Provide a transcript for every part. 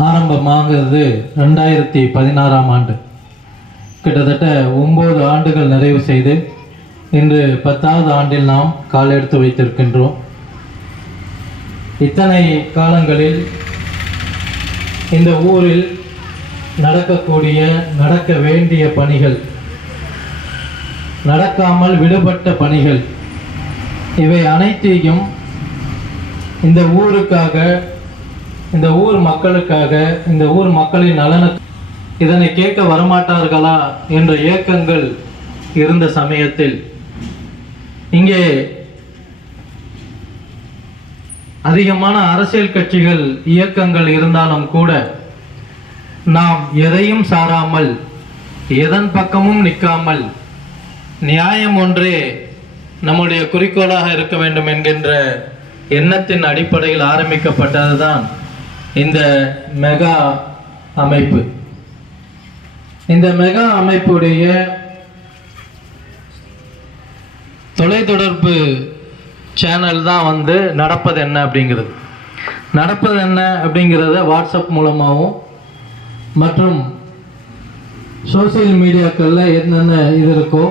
ஆரம்பமாகிறது 2016ஆம் ஆண்டு. கிட்டத்தட்ட 9 ஆண்டுகள் நிறைவு செய்து இன்று 10வது ஆண்டில் நாம் கால் எடுத்து வைத்திருக்கின்றோம். இத்தனை காலங்களில் இந்த ஊரில் நடக்க வேண்டிய பணிகள், நடக்காமல் விடுபட்ட பணிகள், இவை அனைத்தையும் இந்த ஊருக்காக, இந்த ஊர் மக்களுக்காக, இந்த ஊர் மக்களின் நலனுக்கு இதனை கேட்க வரமாட்டார்களா என்ற ஏக்கங்கள் இருந்த சமயத்தில் இங்கே அதிகமான அரசியல் கட்சிகள், இயக்கங்கள் இருந்தாலும் கூட நாம் எதையும் சாராமல், எதன் பக்கமும் நிற்காமல், நியாயம் ஒன்றே நம்முடைய குறிக்கோளாக இருக்க வேண்டும் என்கின்ற எண்ணத்தின் அடிப்படையில் ஆரம்பிக்கப்பட்டதுதான் இந்த மெகா அமைப்பு. இந்த மெகா அமைப்புடைய தொலைத்தொடர்பு சேனல் தான் நடப்பது என்ன அப்படிங்கிறத வாட்ஸ்அப் மூலமாகவும் மற்றும் சோசியல் மீடியாக்களில் என்னென்ன இது இருக்கோ,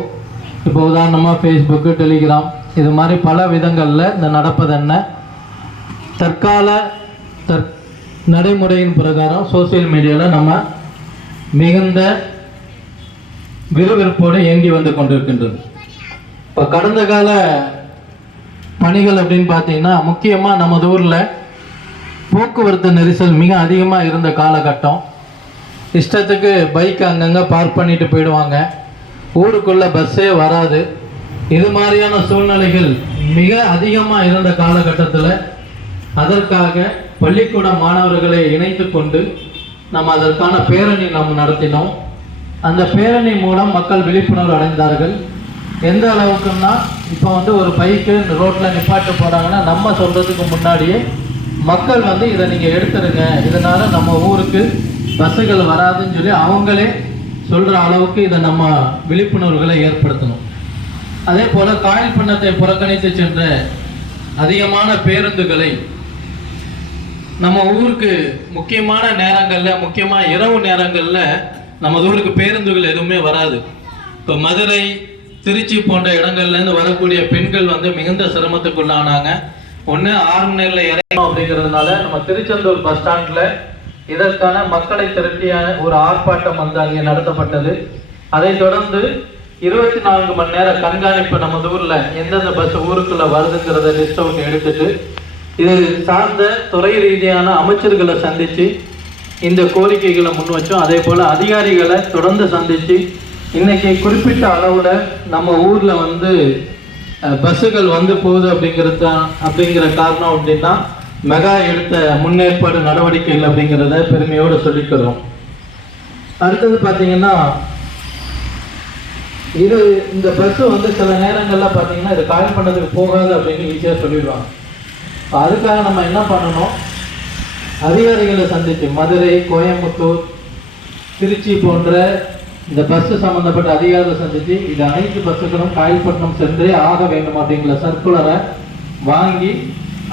இப்போ உதாரணமாக ஃபேஸ்புக்கு, டெலிகிராம், இது மாதிரி பல விதங்களில் இந்த நடப்பது என்ன தற்கால நடைமுறையின் பிரகாரம் சோசியல் மீடியாவில் நம்ம மிகுந்த விறுவிறுப்போடு இயங்கி வந்து கொண்டிருக்கின்றது. இப்போ கடந்த கால பணிகள் அப்படின்னு பார்த்தீங்கன்னா, முக்கியமாக நமது ஊரில் போக்குவரத்து நெரிசல் மிக அதிகமாக இருந்த காலகட்டம். இஷ்டத்துக்கு பைக் அங்கங்கே பார்க் பண்ணிட்டு போயிடுவாங்க, ஊருக்குள்ளே பஸ்ஸே வராது. இது மாதிரியான சூழ்நிலைகள் மிக அதிகமாக இருந்த காலகட்டத்தில் அதற்காக பள்ளிக்கூட மாணவர்களை இணைத்து கொண்டு நம்ம அதற்கான பேரணி நாம் நடத்தினோம். அந்த பேரணி மூலம் மக்கள் விழிப்புணர்வு அடைந்தார்கள். எந்த அளவுக்குன்னா, இப்போ ஒரு பைக்கு ரோட்டில் நிப்பாட்டு போகிறாங்கன்னா நம்ம சொல்கிறதுக்கு முன்னாடியே மக்கள் இதை நீங்கள் எடுத்துருங்க, இதனால் நம்ம ஊருக்கு பஸ்ஸுகள் வராதுன்னு சொல்லி அவங்களே சொல்கிற அளவுக்கு இதை நம்ம விழிப்புணர்வுகளை ஏற்படுத்தணும். அதே போல் காயல் பண்ணத்தை புறக்கணித்து சென்ற அதிகமான பேருந்துகளை நம்ம ஊருக்கு முக்கியமான நேரங்களில், முக்கியமாக இரவு நேரங்களில் நமது ஊருக்கு பேருந்துகள் எதுவுமே வராது. இப்போ மதுரை, திருச்சி போன்ற இடங்கள்லேருந்து வரக்கூடிய பெண்கள் மிகுந்த சிரமத்துக்குள்ளானாங்க. ஒன்று 6 மணி நேரில் இறங்கணும் அப்படிங்கிறதுனால நம்ம திருச்செந்தூர் பஸ் ஸ்டாண்டில் இதற்கான மக்களை திரட்டிய ஒரு ஆர்ப்பாட்டம் அங்கே நடத்தப்பட்டது. அதைத் தொடர்ந்து 24 மணி நேர கண்காணிப்பு நமது ஊரில் எந்தெந்த பஸ் ஊருக்குள்ளே வருதுங்கிறத லிஸ்ட் அவுட் எடுத்துட்டு இது சார்ந்த துறை ரீதியான அமைச்சர்களை சந்தித்து இந்த கோரிக்கைகளை முன் வச்சோம். அதே போல் அதிகாரிகளை தொடர்ந்து சந்தித்து இன்னைக்கு குறிப்பிட்ட அளவில் நம்ம ஊரில் பஸ்ஸுகள் போகுது அப்படிங்கிற காரணம் அப்படின்னா மெகா எடுத்த முன்னேற்பாடு நடவடிக்கைகள் அப்படிங்கிறத பெருமையோடு சொல்லிக்கிறோம். அடுத்தது பார்த்தீங்கன்னா, இந்த பஸ்ஸு சில நேரங்களில் பார்த்தீங்கன்னா இது கால் பண்ணதுக்கு போகாது அப்படின்னு ஈஸியாக சொல்லிடுவாங்க. அதுக்காக நம்ம என்ன பண்ணணும், அதிகாரிகளை சந்தித்து மதுரை, கோயம்புத்தூர், திருச்சி போன்ற இந்த பஸ்ஸு சம்மந்தப்பட்ட அதிகாரிகளை சந்தித்து இது அனைத்து பஸ்ஸுகளும் காயல்பட்டினம் சென்றே ஆக வேண்டும் அப்படிங்கிற சர்க்குலரை வாங்கி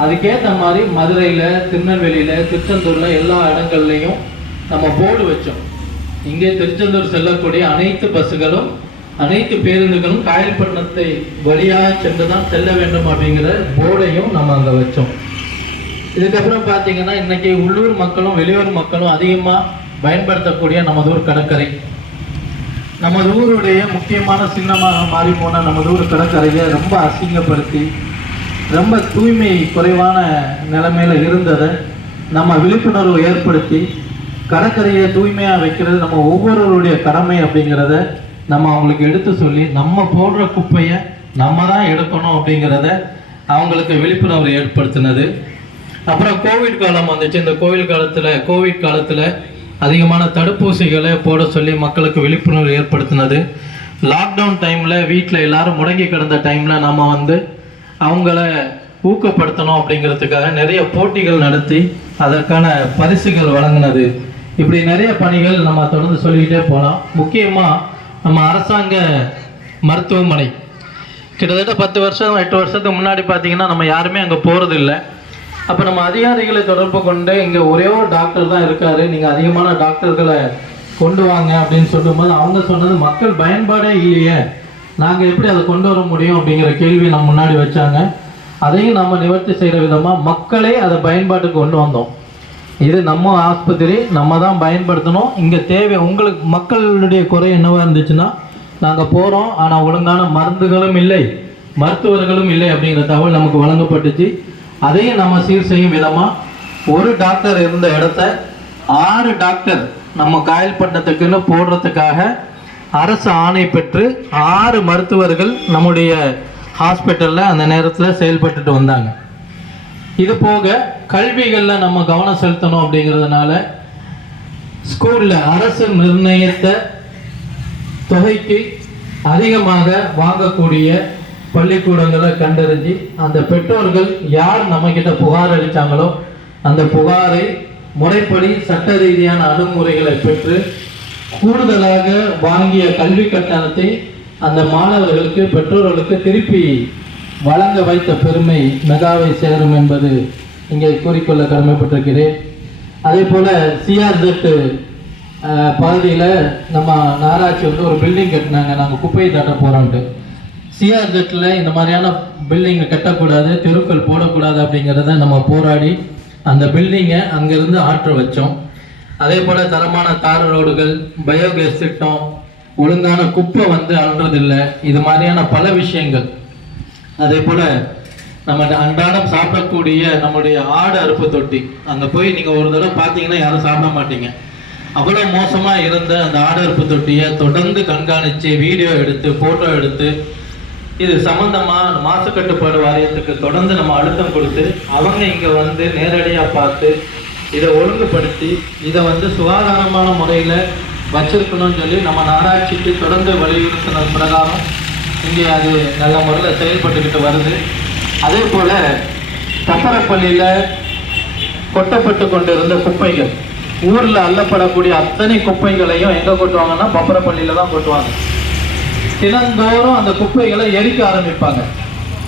அதுக்கேற்ற மாதிரி மதுரையில், திருநெல்வேலியில், திருச்செந்தூரில் எல்லா இடங்கள்லையும் நம்ம போர்டு வச்சோம். இங்கே திருச்செந்தூர் செல்லக்கூடிய அனைத்து பஸ்ஸுகளும், அனைத்து பேருந்துகளும் காயல்பட்டினத்தை வழியாக சென்று தான் செல்ல வேண்டும் அப்படிங்கிற போர்டையும் நம்ம அங்கே வச்சோம். இதுக்கப்புறம் பார்த்தீங்கன்னா, இன்னைக்கு உள்ளூர் மக்களும் வெளியூர் மக்களும் அதிகமாக பயன்படுத்தக்கூடிய நமது ஊர் கடற்கரை, நமது ஊருடைய முக்கியமான சின்னமாக மாறி போன நமது ஊர் கடற்கரையை ரொம்ப அசிங்கப்படுத்தி ரொம்ப தூய்மை குறைவான நிலைமையில் இருந்ததை நம்ம விழிப்புணர்வு ஏற்படுத்தி கடற்கரையை தூய்மையாக வைக்கிறது நம்ம ஒவ்வொருவருடைய கடமை அப்படிங்கிறத நம்ம அவங்களுக்கு எடுத்து சொல்லி நம்ம போடுற குப்பையை நம்ம தான் எடுக்கணும் அப்படிங்கிறத அவங்களுக்கு விழிப்புணர்வு ஏற்படுத்தினது. அப்புறம் கோவிட் காலம் வந்துச்சு. இந்த கோவிட் காலத்தில் அதிகமான தடுப்பூசிகளை போட சொல்லி மக்களுக்கு விழிப்புணர்வு ஏற்படுத்தினது. லாக்டவுன் டைமில் வீட்டில் எல்லாரும் முடங்கி கிடந்த டைமில் நம்ம அவங்கள ஊக்கப்படுத்தணும் அப்படிங்கிறதுக்காக நிறைய போட்டிகள் நடத்தி அதற்கான பரிசுகள் வழங்கினது. இப்படி நிறைய பணிகள் நம்ம தொடர்ந்து சொல்லிக்கிட்டே போகலாம். முக்கியமாக நம்ம அரசாங்க மருத்துவமனை கிட்டத்தட்ட 10 வருஷம் 8 வருஷத்துக்கு முன்னாடி பார்த்தீங்கன்னா நம்ம யாருமே அங்கே போகிறது இல்லை. அப்போ நம்ம அதிகாரிகளை தொடர்பு கொண்டு இங்கே ஒரே ஒரு டாக்டர் தான் இருக்காரு, நீங்கள் அதிகமான டாக்டர்களை கொண்டு வாங்க அப்படின்னு சொல்லும்போது அவங்க சொன்னது மக்கள் பயன்பாடே இல்லையே, நாங்கள் எப்படி அதை கொண்டு வர முடியும் அப்படிங்கிற கேள்வி நம்ம முன்னாடி வச்சாங்க. அதையும் நம்ம நிவர்த்தி செய்கிற விதமாக மக்களே அதை பயன்பாட்டுக்கு கொண்டு வந்தோம். இது நம்ம ஆஸ்பத்திரி, நம்ம தான் பயன்படுத்தணும். இங்கே தேவை உங்களுக்கு மக்களுடைய குறை என்னவாக இருந்துச்சுன்னா, நாங்கள் போகிறோம் ஆனால் ஒழுங்கான மருந்துகளும் இல்லை, மருத்துவர்களும் இல்லை அப்படிங்கிற தகவல் நமக்கு வழங்கப்பட்டுச்சு. அதையும் நம்ம சீர் செய்யும் விதமாக ஒரு டாக்டர் இருந்த இடத்த 6 டாக்டர் நம்ம காயல்பட்டினத்துக்குன்னு போடுறதுக்காக அரசு ஆணை பெற்று 6 மருத்துவர்கள் நம்முடைய ஹாஸ்பிட்டலில் அந்த நேரத்தில் செயல்பட்டுட்டு வந்தாங்க. இது போக கல்விகளில் நம்ம கவனம் செலுத்தணும் அப்படிங்கிறதுனால ஸ்கூலில் அரசு நிர்ணயித்த தொகைக்கு அதிகமாக வாங்கக்கூடிய பள்ளிக்கூடங்களை கண்டறிஞ்சு அந்த பெற்றோர்கள் யார் நம்மக்கிட்ட புகார் அளித்தாங்களோ அந்த புகாரை முறைப்படி சட்ட ரீதியான அணுகுமுறைகளை பெற்று கூடுதலாக வாங்கிய கல்வி கட்டணத்தை அந்த மாணவர்களுக்கு பெற்றோர்களுக்கு திருப்பி வழங்க வைத்த பெருமை மெகாவை சேரும் என்பது இங்கே கூறிக்கொள்ள கடமைப்பட்டிருக்கிறேன். அதே போல் சிஆர்ஜெட் பகுதியில் நம்ம நகராட்சி ஒரு பில்டிங் கட்டினாங்க, நாங்கள் குப்பையை தட்ட போகிறோன்ட்டு. சிஆர்ஜெட்டில் இந்த மாதிரியான பில்டிங் கட்டக்கூடாது, தெருக்கள் போடக்கூடாது அப்படிங்கிறத நம்ம போராடி அந்த பில்டிங்கை அங்கேருந்து ஆற்ற வச்சோம். அதே போல் தரமான தார் ரோடுகள், பயோகேஸ் திட்டம், ஒழுங்கான குப்பை அல்றதில்லை, இது மாதிரியான பல விஷயங்கள். அதே போல் நம்ம அன்றாடம் சாப்பிடக்கூடிய நம்முடைய ஆடு அறுப்பு தொட்டி, அங்கே போய் நீங்கள் ஒரு தடவை பார்த்தீங்கன்னா யாரும் சாப்பிட மாட்டீங்க. அவ்வளோ மோசமாக இருந்த அந்த ஆடு அறுப்பு தொட்டியை தொடர்ந்து கண்காணித்து வீடியோ எடுத்து ஃபோட்டோ எடுத்து இது சம்மந்தமாக மாசு கட்டுப்பாடு வாரியத்துக்கு தொடர்ந்து நம்ம அழுத்தம் கொடுத்து அவங்க இங்கே நேரடியாக பார்த்து இதை ஒழுங்குபடுத்தி இதை சுகாதாரமான முறையில் வச்சிருக்கணும்னு சொல்லி நம்ம நகராட்சிக்கு தொடர்ந்து வலியுறுத்தின பிரகாரம் இங்கே அது நல்ல முறையில் செயல்பட்டுக்கிட்டு வருது. அதே போல் பப்பரப்பள்ளியில் கொட்டப்பட்டு கொண்டு இருந்த குப்பைகள், ஊரில் அள்ளப்படக்கூடிய அத்தனை குப்பைகளையும் எங்கே கொட்டுவாங்கன்னா பப்பரப்பள்ளியில் தான் கொட்டுவாங்க. தினந்தோறும் அந்த குப்பைகளை எரிக்க ஆரம்பிப்பாங்க.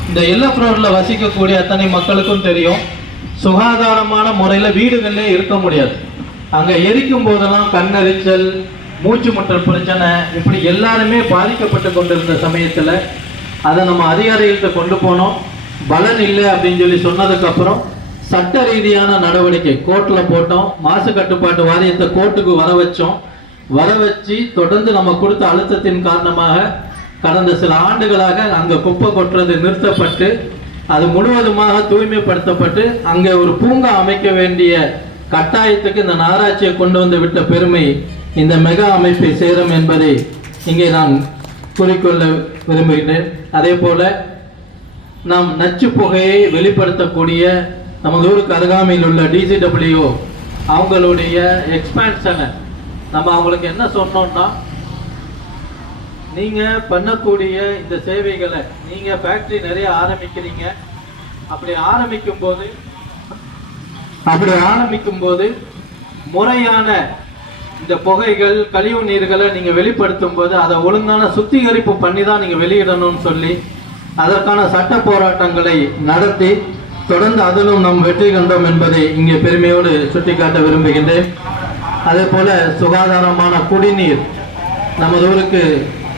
இந்த எல்எஃப் ரோட்டில் வசிக்கக்கூடிய அத்தனை மக்களுக்கும் தெரியும், சுகாதாரமான முறையில் வீடுகளிலே இருக்க முடியாது. அங்கே எரிக்கும் போதெல்லாம் கண்ணெரிச்சல், மூச்சு முட்டல் பிரச்சனை, இப்படி எல்லாருமே பாதிக்கப்பட்டு கொண்டிருந்த சமயத்தில் அதை நம்ம அதிகாரிகள்கிட்ட கொண்டு போனோம். பலன் இல்லை அப்படின்னு சொல்லி சொன்னதுக்கப்புறம் சட்ட ரீதியான நடவடிக்கை கோர்ட்டில் போட்டோம். மாசு கட்டுப்பாட்டு வாரியத்தை கோர்ட்டுக்கு வர வச்சோம். வர வச்சு தொடர்ந்து நம்ம கொடுத்த அழுத்தத்தின் காரணமாக கடந்த சில ஆண்டுகளாக அங்கே குப்பை கொட்டுறது நிறுத்தப்பட்டு அது முழுவதுமாக தூய்மைப்படுத்தப்பட்டு அங்கே ஒரு பூங்கா அமைக்க வேண்டிய கட்டாயத்துக்கு இந்த நகராட்சியை கொண்டு வந்து விட்ட பெருமை இந்த மெகா அமைப்பை சேரும் என்பதை இங்கே நான் கூறிக்கொள்ள விரும்புகிறேன். அதே போல நாம் நச்சு புகையை வெளிப்படுத்தக்கூடிய நமது ஊருக்கு அருகாமையில் உள்ள DCWO அவங்களுடைய எக்ஸ்பான்ஷனை நம்ம அவங்களுக்கு என்ன சொன்னோம்னா, நீங்கள் பண்ணக்கூடிய இந்த சேவைகளை நீங்கள் ஃபேக்ட்ரி நிறைய ஆரம்பிக்கிறீங்க, அப்படி ஆரம்பிக்கும் போது முறையான இந்த புகைகள் கழிவு நீர்களை நீங்கள் வெளிப்படுத்தும் போது அதை ஒழுங்கான சுத்திகரிப்பு பண்ணி தான் நீங்கள் வெளியிடணும்னு சொல்லி அதற்கான சட்ட போராட்டங்களை நடத்தி தொடர்ந்து அதிலும் நாம் வெற்றி கண்டோம் என்பதை இங்கே பெருமையோடு சுட்டிக்காட்ட விரும்புகின்றேன். அதே போல சுகாதாரமான குடிநீர் நமது ஊருக்கு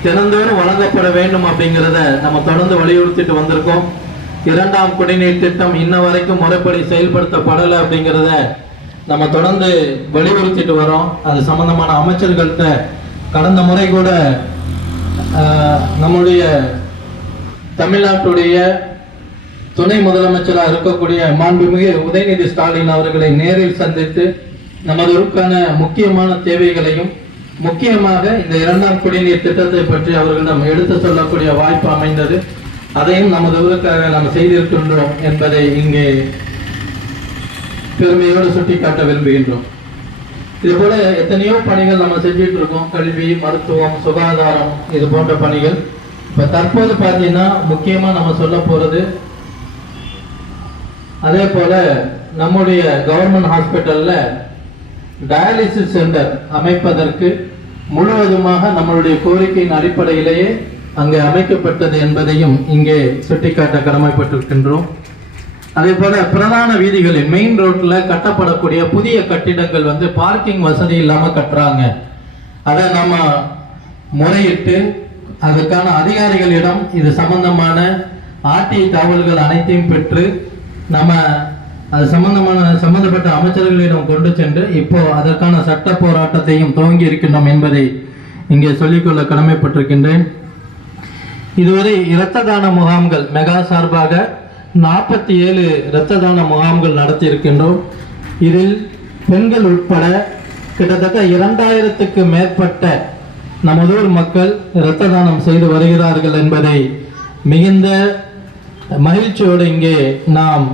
தினந்தோறும் வழங்கப்பட வேண்டும் அப்படிங்கிறத நம்ம தொடர்ந்து வலியுறுத்திட்டு வந்திருக்கோம். 2ஆம் குடிநீர் திட்டம் இன்ன வரைக்கும் முறைப்படி செயல்படுத்தப்படலை அப்படிங்கிறத நம்ம தொடர்ந்து வலியுறுத்திட்டு வரோம். அது சம்பந்தமான அமைச்சர்கள்ட்ட கடந்த முறை கூட நம்முடைய தமிழ்நாட்டுடைய துணை முதலமைச்சராக இருக்கக்கூடிய மாண்புமிகு உதயநிதி ஸ்டாலின் அவர்களை நேரில் சந்தித்து நமது ஊருக்கான முக்கியமான தேவைகளையும் முக்கியமாக இந்த 2ஆம் குடிநீர் திட்டத்தை பற்றி அவர்களிடம் எடுத்து சொல்லக்கூடிய வாய்ப்பு அமைந்தது. அதையும் நமது ஊருக்காக நாம் செய்திருக்கின்றோம் என்பதை இங்கே பெருமையோடு சுட்டிக்காட்ட விரும்புகின்றோம். இது போல எத்தனையோ பணிகள் நம்ம செஞ்சுட்டு இருக்கோம். கல்வி, மருத்துவம், சுகாதாரம், இது போன்ற பணிகள். இப்ப தற்போது பார்த்தீங்கன்னா முக்கியமா நம்ம சொல்ல போறது, அதே போல நம்முடைய கவர்மெண்ட் ஹாஸ்பிட்டல்ல டயாலிசிஸ் சென்டர் அமைப்பதற்கு முழுவதுமாக நம்மளுடைய கோரிக்கையின் அடிப்படையிலேயே அங்கே அமைக்கப்பட்டது என்பதையும் இங்கே சுட்டிக்காட்ட கடமைப்பட்டிருக்கின்றோம். அதே போல பிரதான வீதிகளில் மெயின் ரோட்ல கட்டப்படக்கூடிய புதிய கட்டிடங்கள் வந்து பார்க்கிங் வசதி இல்லாம கட்டுறாங்க. அதை நம்ம முறையிட்டு அதுக்கான அதிகாரிகளிடம் இது சம்பந்தமான ஆர்டிஐ தகவல்கள் அனைத்தையும் பெற்று நம்ம அது சம்பந்தப்பட்ட அமைச்சர்களிடம் கொண்டு சென்று இப்போ அதற்கான சட்ட போராட்டத்தையும் துவங்கி இருக்கின்றோம் என்பதை இங்கே சொல்லிக்கொள்ள கடமைப்பட்டிருக்கின்றேன். இதுவரை இரத்த தான முகாம்கள் மெகா சார்பாக 47 இரத்த தான முகாம்கள் நடத்தி இருக்கின்றோம். இதில் பெண்கள் உட்பட கிட்டத்தட்ட 2000க்கு மேற்பட்ட நமது ஊர் மக்கள் இரத்த தானம் செய்து வருகிறார்கள் என்பதை மிகுந்த மகிழ்ச்சியோடு இங்கே நாம்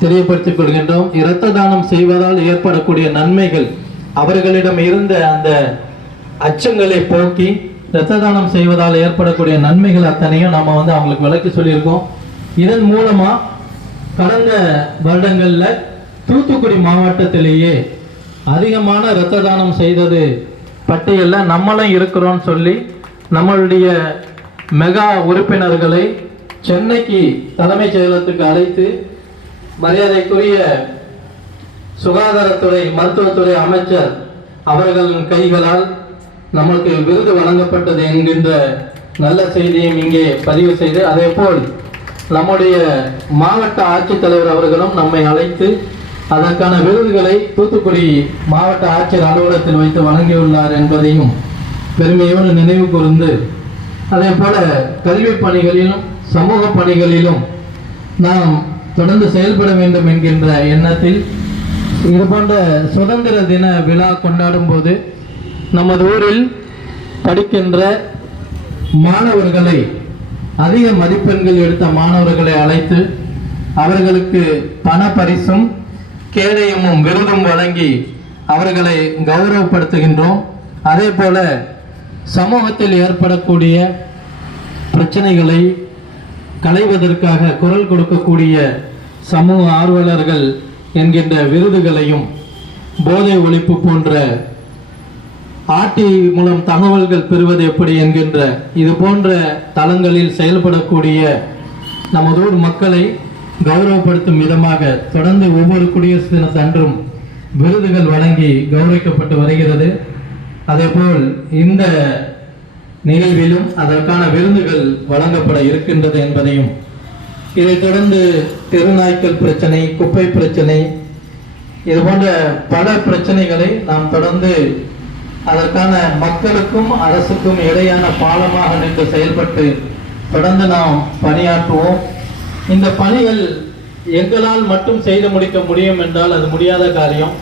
தெரியப்படுத்திக் கொள்கின்றோம். இரத்த தானம் செய்வதால் ஏற்படக்கூடிய நன்மைகள், அவர்களிடம் இருந்த அந்த அச்சங்களை போக்கி இரத்த தானம் செய்வதால் ஏற்படக்கூடிய நன்மைகள் அத்தனையும் நாம வந்து அவங்களுக்கு விளக்கி சொல்லியிருக்கோம். இதன் மூலமா கடந்த வருடங்கள்ல தூத்துக்குடி மாவட்டத்திலேயே அதிகமான இரத்த தானம் செய்தது பட்டியலில் நம்மளும் இருக்கிறோம்னு சொல்லி நம்மளுடைய மெகா உறுப்பினர்களை சென்னைக்கு தலைமைச் செயலகத்துக்கு அழைத்து மரியாதைக்குரிய சுகாதாரத்துறை மருத்துவத்துறை அமைச்சர் அவர்களின் கைகளால் நமக்கு விருது வழங்கப்பட்டது என்கின்ற நல்ல செய்தியும் இங்கே பதிவு செய்து, அதே போல் நம்முடைய மாவட்ட ஆட்சித்தலைவர் அவர்களும் நம்மை அழைத்து அதற்கான விருதுகளை தூத்துக்குடி மாவட்ட ஆட்சியர் அலுவலகத்தில் வைத்து வழங்கியுள்ளார் என்பதையும் பெருமையோடு நினைவு கூர்ந்து, அதே போல கல்வி பணிகளிலும் சமூக பணிகளிலும் நாம் தொடர்ந்து செயல்பட வேண்டும் என்கின்ற எண்ணத்தில் இது போன்ற சுதந்திர தின விழா கொண்டாடும் போது நமது ஊரில் படிக்கின்ற மாணவர்களை, அதிக மதிப்பெண்கள் எடுத்த மாணவர்களை அழைத்து அவர்களுக்கு பண பரிசும் கேடயமும் விருதும் வழங்கி அவர்களை கௌரவப்படுத்துகின்றோம். அதே போல சமூகத்தில் ஏற்படக்கூடிய பிரச்சனைகளை களைவதற்காக குரல் கொடுக்கக்கூடிய சமூக ஆர்வலர்கள் என்கின்ற விருதுகளையும், போதை ஒழிப்பு போன்ற ஆர்டிஐ மூலம் தகவல்கள் பெறுவது எப்படி என்கின்ற இது போன்ற தளங்களில் செயல்படக்கூடிய நமது ஊர் மக்களை கௌரவப்படுத்தும் விதமாக தொடர்ந்து ஒவ்வொரு குடியரசு தினத்தன்றும் விருதுகள் வழங்கி கௌரவிக்கப்பட்டு வருகிறது. அதேபோல் இந்த நிகழ்விலும் அதற்கான விருதுகள் வழங்கப்பட இருக்கின்றது என்பதையும், இதைத் தொடர்ந்து தெருநாய்க்கள் பிரச்சனை, குப்பை பிரச்சனை, இது போன்ற பல பிரச்சனைகளை நாம் தொடர்ந்து அதற்கான மக்களுக்கும் அரசுக்கும் இடையான பாலமாக நின்று செயல்பட்டு தொடர்ந்து நாம் பணியாற்றுவோம். இந்த பணிகள் எங்களால் மட்டும் செய்து முடிக்க முடியும் என்றால் அது முடியாத காரியம்.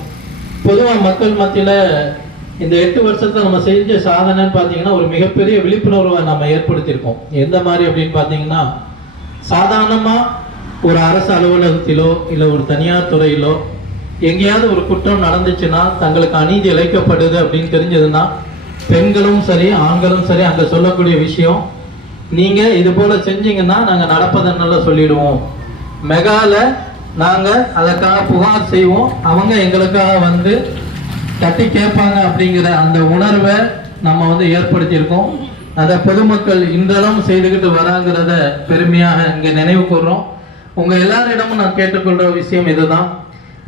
பொதுவாக மக்கள் மத்தியில் இந்த 8 வருஷத்தை நம்ம செஞ்ச சாதனைன்னு பார்த்தீங்கன்னா ஒரு மிகப்பெரிய விழிப்புணர்வை நம்ம ஏற்படுத்தியிருக்கோம். எந்த மாதிரி அப்படின்னு பார்த்தீங்கன்னா, சாதாரணமாக ஒரு அரசு அலுவலகத்திலோ இல்லை ஒரு தனியார் துறையிலோ எங்கேயாவது ஒரு குற்றம் நடந்துச்சுன்னா, தங்களுக்கு அநீதி இழைக்கப்படுது அப்படின்னு தெரிஞ்சதுன்னா, பெண்களும் சரி ஆண்களும் சரி அங்கே சொல்லக்கூடிய விஷயம், நீங்கள் இது போல் செஞ்சீங்கன்னா நாங்கள் நடப்பதனால சொல்லிடுவோம், மெகால நாங்கள் அதற்காக புகார் செய்வோம், அவங்க எங்களுக்காக வந்து தட்டி கேட்பாங்க அப்படிங்கிற அந்த உணர்வை நம்ம வந்து ஏற்படுத்தியிருக்கோம். அதை பொதுமக்கள் இன்றளவும் செய்துக்கிட்டு வராங்கிறத பெருமையாக இங்கே நினைவு கூறுறோம். உங்கள் எல்லாரிடமும் நான் கேட்டுக்கொள்கிற விஷயம் இதுதான்,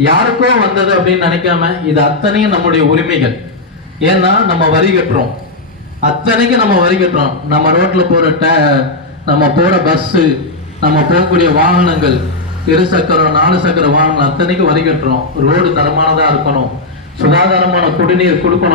யாருக்கோ வந்தது அப்படின்னு நினைக்காம இது அத்தனையும் நம்முடைய உரிமைகள். ஏன்னா நம்ம வரி கட்டுறோம், அத்தனைக்கும் நம்ம வரி கட்டுறோம். நம்ம ரோட்ல நம்ம போற பஸ்ஸு, நம்ம போகக்கூடிய வாகனங்கள், 2 சக்கரம் 4 சக்கர வாகனங்கள் அத்தனைக்கும் வரி கட்டுறோம். ரோடு தரமானதா இருக்கணும், சுகாதாரமான குடிநீர் கொடுக்கணும்.